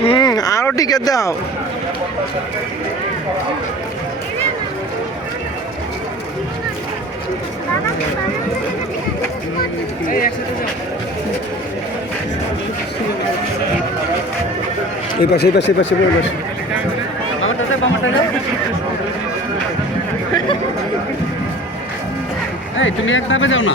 হুম আরও টিকিট দাও। এই পাশে এই পাশে এই পাশে এই পাশে। এই তুমি এক ধাপে যাও না।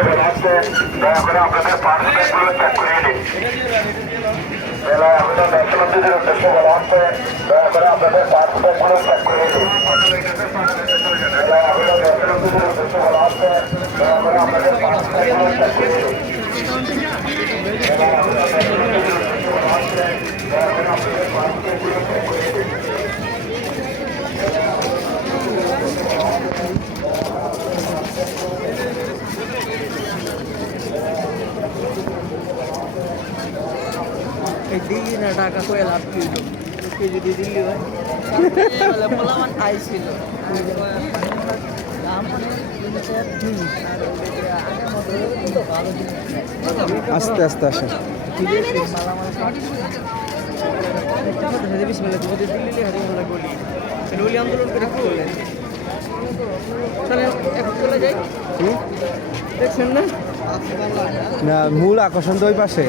বলা হচ্ছে দয়া করে আপনাদের পাসপোর্টগুলো চেক করে নিন মেলায় আবেদন দর্শনার্থীদের উদ্দেশ্যে বলা হচ্ছে দয়া করে আপনাদের পাসপোর্টগুলো চেক করে নিন মেলায় আবেদন দর্শনার্থীদের উদ্দেশ্যে বলা হচ্ছে দয়া করে আপনাদের পাসপোর্টগুলো চেক করে নিন মেলায় আবেদন দর্শনার্থীদের উদ্দেশ্যে বলা হচ্ছে দয়া করে আপনাদের পাসপোর্টগুলো চেক করে নিন এই দিল্লি না ঢাকা করে লাভ কি হলো যদি দিল্লি হয় পোলামান আইছিল আস্তে আস্তে আসে আন্দোলন করে না না মূল আকর্ষণ তো ওই পাশে।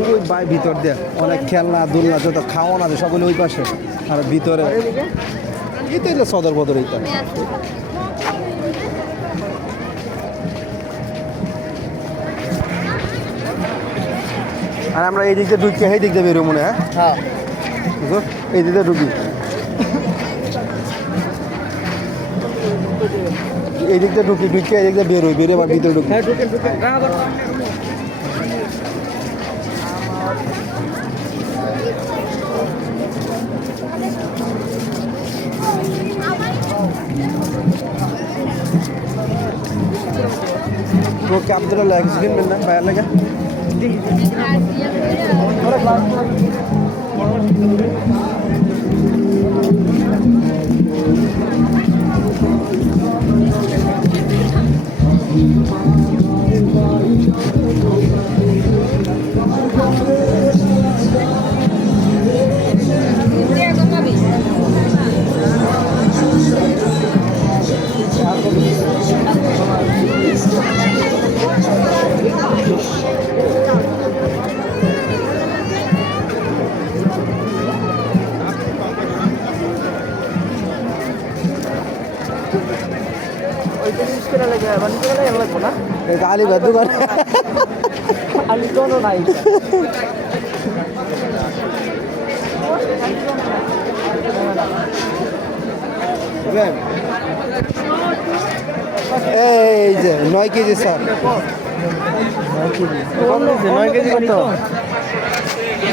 ওই বাই ভিতর দিয়ে অনেক খেলনা দুলনা যত খাওয়ানো আছে সব হলো ওই পাশে। আর ভিতরে তো এটা সদর বদর এইটা। আর আমরা এই দিক দিয়ে ঢুকি এই দিক দিয়ে বেরো মনে হয় হ্যাঁ? এই দিক দিয়ে ঢুকি। এই দিক দিয়ে ঢুকি ঢুকি এই দিক দিয়ে বেরোই বেরোয় আবার ভিতরে ঢুকি। ఓకే అబ్దుల్లా ఎగ్జిబిన్ విన్నా బయలుగా ಕಾಲಿಗೆ ಅದು ಅಷ್ಟೊಂದು ನಾಯಿ যে নয় কেজি স্যার। নয় কেজি নয় কেজি